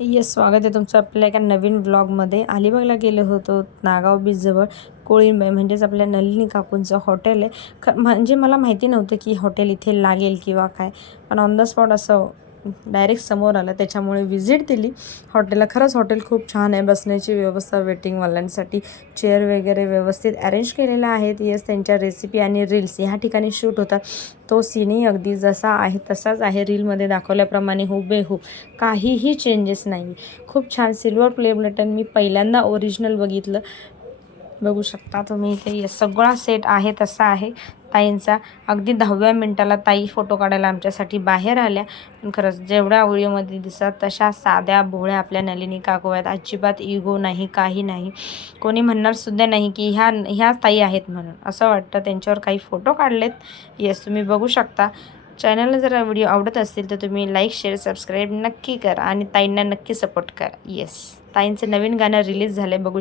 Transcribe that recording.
Yes, स्वागत आहे तुमचं आपल्या एका नवीन व्लॉगमध्ये. अलिबागला गेलो होतो. नागाव बीचजवळ कोळींबाई म्हणजेच आपल्या नलिनी काकूंचं हॉटेल आहे. म्हणजे मला माहिती नव्हतं की हॉटेल इथे लागेल किंवा काय, पण ऑन द स्पॉट असं डायरेक्ट समोर आलं, त्याच्यामुळे व्हिजिट दिली हॉटेलला. खरंच हॉटेल खूप छान आहे. बसण्याची व्यवस्था वेटिंगवाल्यांसाठी चेअर वगैरे व्यवस्थित अरेंज केलेल्या आहेत. येस, त्यांच्या रेसिपी आणि रील्स ह्या ठिकाणी शूट होतात. तो सीनही अगदी जसा आहे तसाच आहे, रीलमध्ये दाखवल्याप्रमाणे हुबेहूब, काहीही चेंजेस नाही. खूप छान. सिल्वर प्ले बटन मी पहिल्यांदा ओरिजिनल बघितलं. बघू शकता तुम्ही इथे सगळा सेट आहे तसा आहे ताईंचा. अगदी 10व्या मिनिटाला ताई फोटो काढायला आमच्यासाठी बाहेर आल्या. पण खरंच जेवढ्या व्हिडिओमध्ये दिसतात तशा साध्या भोळ्या आपल्या नलिनी काकू आहेत. अजिबात इगो नाही, काही नाही. कोणी म्हणणार सुद्धा नाही की ह्या ताई आहेत म्हणून. असं वाटतं त्यांच्यावर काही फोटो काढलेत. येस, तुम्ही बघू शकता. चॅनलला जर व्हिडिओ आवडत असतील तर तुम्ही लाईक, शेअर, सबस्क्राईब नक्की करा आणि ताईंना नक्की सपोर्ट करा. येस, ताईंचं नवीन गाणं रिलीज झालं आहे, बघू